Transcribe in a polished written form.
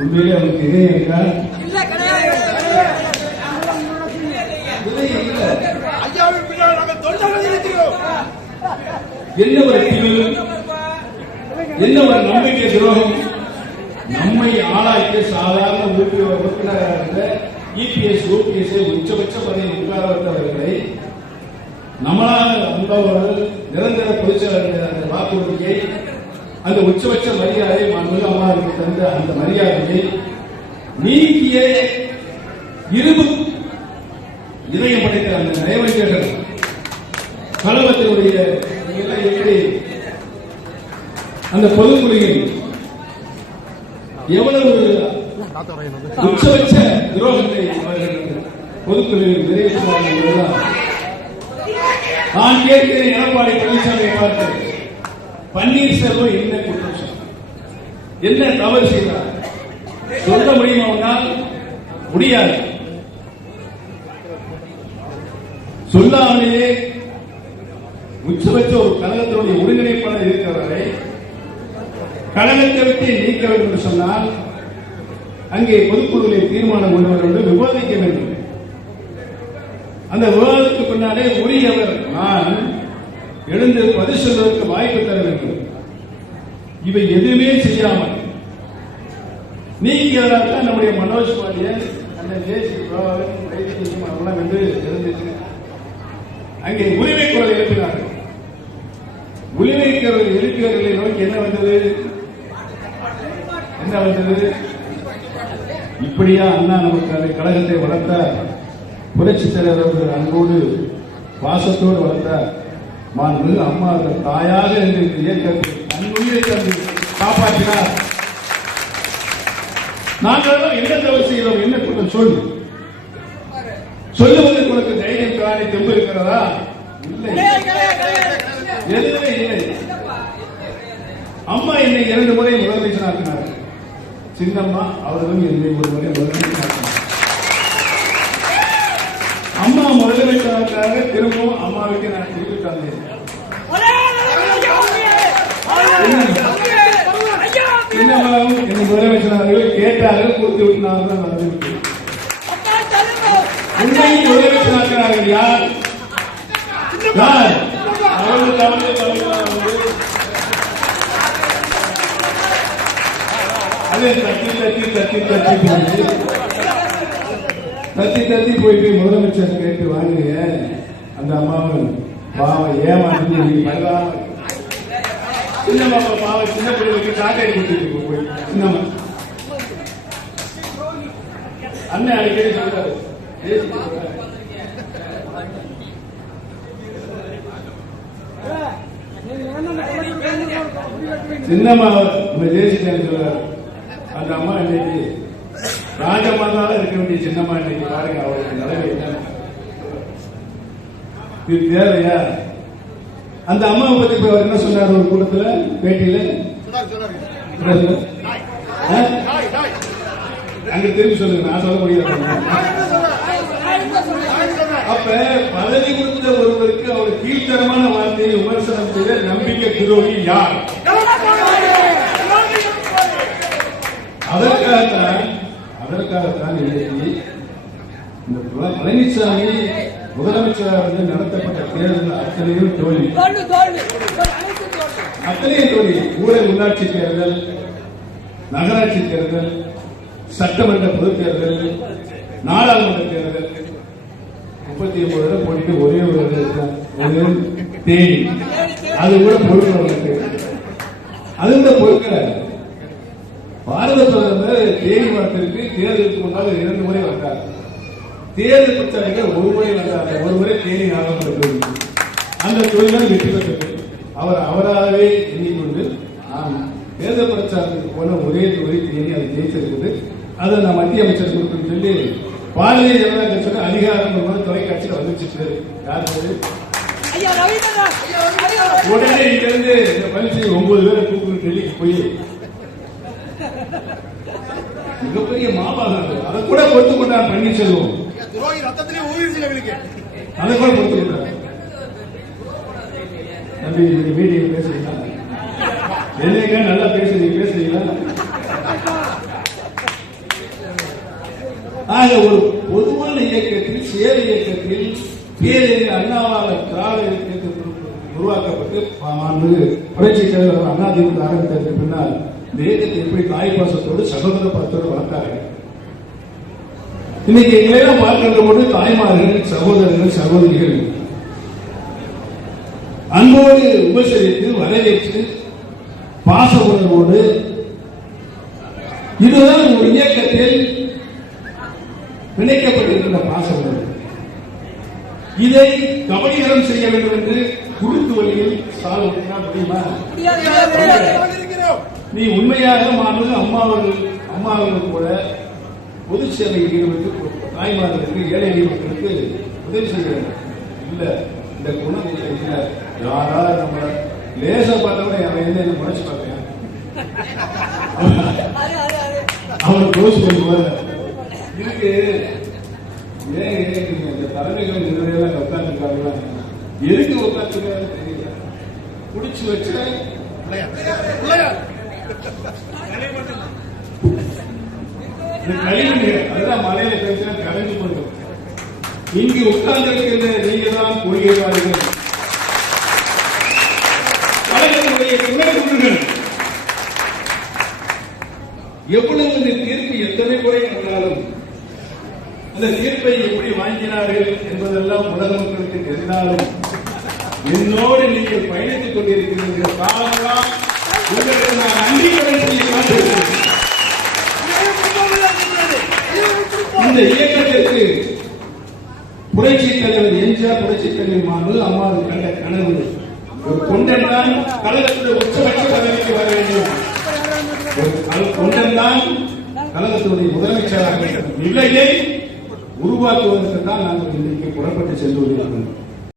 உண்மையிலே அவருக்கு இதயம் இருக்கா? என்ன ஒரு தீவு, என்ன ஒரு நம்பிக்கை துரோகம். நம்மை ஆளாக்கிய சாதாரண உறுப்பினராக இபிஎஸ் ஓபிஎஸ் உச்சபட்ச பதவியில் உட்கார வைத்தவர்களை நம்மளால் வந்தவர்கள் நிரந்தர பொதுச்செயலாளர் வாக்குறுதியை, அந்த உச்சபட்ச மரியாதை மாண்புமிகு அம்மாவுக்கு தந்த அந்த மரியாதையை நீக்கிய இரும்பு இதயம் படைத்த அந்த நயவஞ்சகர்கள் கழகத்தினுடைய எப்படி அந்த பொதுக்குழுவில் எவ்வளவு உச்சபட்ச துரோகத்தை அவர்கள் பொதுக்குழுவில் நிறைவேற்றுவார்கள். நான் கேட்கிறேன், எடப்பாடி பழனிசாமியை பார்த்து பன்னீர்செல்வம் என்ன குற்றம், என்ன தவறு செய்தார் சொல்ல முடியுமா? அவனால் முடியாது. சொல்லாமலேயே உச்சபட்ச ஒரு கழகத்தினுடைய ஒருங்கிணைப்பாளர் இருக்கிறவரை கழகத்தை விட்டு நீக்க வேண்டும் என்று சொன்னால் அங்கே பொதுக்குழுவில் தீர்மானம் கொண்டு வர வேண்டும், விவாதிக்க வேண்டும். அந்த விவாதத்துக்கு பின்னாலே உரியவர் நான் எழுந்து பதில் சொல்வதற்கு வாய்ப்பு தர வேண்டும். இவை எதுவுமே செய்யாமல் நீக்கியவராக நம்முடைய மனோஜ் பாண்டியன் அந்த என்று இருந்துச்சு. அங்கே உரிமை குரல் எழுப்பினார்கள். உரிமை குரல் எழுப்பியவர்களை நோக்கி என்ன வந்தது? என்ன வந்தது? இப்படியா அண்ணா நமக்கு கழகத்தை வளர்த்தார், புரட்சி தலைவர் அன்போடு பாசத்தோடு வளர்த்தார், மாண்புமிகு அம்மா தாயாக என்று இயக்கத்தை அன்புயிரை தந்து காப்பாற்றினார். நாங்கள் என்ன தவறு செய்கிறோம்? என்ன குற்றம் சொல்? சொல்லுவதற்கு உனக்கு தைரியம் காணி தெம்பு இருக்கிறதா? இல்லை, எதுவுமே இல்லை. அம்மா என்னை 2 முறை முதலமைச்சராக்கினார். சின்னம்மா அவர்களும் என்னை ஒரு முறை முதலமைச்சராக்கினார். அம்மா முதலமைச்சராக திரும்பவும் அம்மாவுக்கு நான் திருப்பி தந்தேன். சின்னம்மாவும் என்னை முதலமைச்சராக கேட்டார்கள், கொடுத்து விட்டார்கள். நடந்திருக்கு. உண்மையில் முதலமைச்சராக்கிறார்கள் யார்? அதே தத்தி போயிட்டு முதலமைச்சர் கேட்டு வாங்குறீங்க. அந்த அம்மாவும் பாவம் ஏமாந்து சின்னம்மா பாவம் சின்ன பிள்ளைகளுக்கு சாட்டை கொடுத்துட்டு போய் சின்னம்மா அண்ணன் அடிக்கடி சொல்றாரு. சின்னம்மா ஜெயிச்சிட்டேன்னு சொல்றாரு. அந்த அம்மா இன்னைக்கு ராஜமாதால இருக்க வேண்டிய சின்னம்மா இன்னைக்கு பாருங்க அவருக்கு நிலைமை என்ன. இது தேவையா? அந்த அம்மாவை பத்தி இப்ப என்ன சொன்னார் ஒரு கூட்டத்துல பேட்டியில? அங்க திரும்பி சொல்லுங்க, நான் சொல்ல முடியாது. அப்ப பதவி கொடுத்த ஒருவருக்கு அவர் கீழ்த்தரமான வார்த்தையை விமர்சனம் செய்த நம்பிக்கை துரோகி யார்? அதற்காகத்தான் இன்னைக்கு இந்த பழனிசாமி முதலமைச்சராக நடத்தப்பட்ட தேர்தல் அத்தனையும் தோல்வி, அத்தனையும் தோல்வி. ஊரக உள்ளாட்சி தேர்தல், நகராட்சி தேர்தல், சட்டமன்ற பொதுத் தேர்தல், நாடாளுமன்ற தேர்தல் 39 இடம் போட்டு ஒரே ஒரு தேனி, அது கூட பொறுப்பு. அது கூட பொறுக்கல. பாரத பிரதமர் தேனி மாவட்டத்திற்கு தேர்தலுக்கு முன்னால் 2 முறை வந்தார். தேர்தல் பிரச்சாரங்கள் 1 முறை வந்தார். 1 முறை தேனி நாடாளுமன்ற அந்த தொழில்தான் வெற்றி பெற்றது. அவர் அவராகவே எண்ணிக்கொண்டு நாம் தேர்தல் பிரச்சாரத்துக்கு போன ஒரே தொழில் தேனி அதை ஜெயிச்சிருக்குது. அதை நான் மத்திய அமைச்சர் கொடுத்து சொல்லி பாரதிய ஜனதா கட்சி அதிகாரம் தொலைக்காட்சியில் வந்துச்சு. யாரு உடனே இங்கிருந்து பரிசு 9 பேரை கூப்பிட்டு டெல்லிக்கு போய் மிகப்பெரிய மாபாகம் அதை கூட பொறுத்து கொண்டார் பன்னீர்செல்வம். அதை கூட பொறுத்து கொண்டார். தம்பி மீடியா பேசுறீங்களா? என்னங்க நல்லா பேசுறீங்களா? ஆக ஒரு பொதுவான இயக்கத்தில் சேவை இயக்கத்தில் பேரறிஞர் அண்ணாவால் திராவிட இயக்கத்தில் உருவாக்கப்பட்டு புரட்சி தலைவர் அதிமுக ஆரம்பித்ததற்கு பின்னால் இந்த இயக்கத்தை எப்படி தாய் பாசத்தோடு சகோதர பாசத்தோடு வளர்த்தார்கள். இன்னைக்கு எங்களையெல்லாம் பார்க்கின்ற போது தாய்மார்கள், சகோதரர்கள், சகோதரிகள் அன்போடு உபசரித்து வரவேற்று பாச உணர்வோடு இதுதான் ஒரு இயக்கத்தில் பிணைக்கப்பட்டிருக்கின்ற பாச உணர்வு. இதை கபலீகரம் செய்ய வேண்டும் என்று குறுக்கு வழியில் சால்வ் முடியுமா? நீ உண்மையாக மாண்பு அம்மாவர்கள் கூட பொது சேவையில் ஈடுபட்டு தாய்மார்களுக்கு ஏழை மக்களுக்கு உதவி செய்ய வேண்டும். இல்ல இந்த குணம் இல்ல. யாராவது நம்ம லேசா பார்த்தவங்க அவன் என்ன முறைச்சு பார்த்தேன் அவன் கோஷ் பண்ணுவார். இதுக்கு ஏன் இந்த தலைமைகள் நிறுவனம் உட்கார்ந்துருக்காங்களா? எதுக்கு உட்கார்ந்துருக்காரு தெரியல. குடிச்சு வச்ச கழிவு அதுதான் மலையில பேசினா கரைஞ்சு போயிடும். இங்கு உட்கார்ந்திருக்கின்ற நீங்க தான் கொள்கைவாதிகள், கலைஞர்களுடைய துணை குழுக்கள். எவ்வளவு இந்த தீர்ப்பு எத்தனை முறை கண்டாலும் அந்த தீர்ப்பை எப்படி வாங்கினார்கள் என்பதெல்லாம் உலக மக்களுக்கு தெரிந்தாலும் என்னோடு நீங்கள் பயணித்துக் கொண்டிருக்கிற காலமெல்லாம் உங்களுக்கு நான் நன்றி கடன் சொல்லி காட்டுகிறேன். இந்த இயக்கத்திற்கு புரட்சி தலைவர் எம்ஜிஆர், புரட்சி தலைவர் மாண்பு அம்மாவுக்கு கண்ட கனவு ஒரு தொண்டன் தான் கழகத்துடைய உச்சபட்ச பதவிக்கு வர வேண்டும், ஒரு தொண்டன் தான் கழகத்துடைய முதலமைச்சராக நிலையை உருவாக்குவதற்கு தான் நாங்கள் இன்றைக்கு புறப்பட்டு சென்று வருகிறோம்.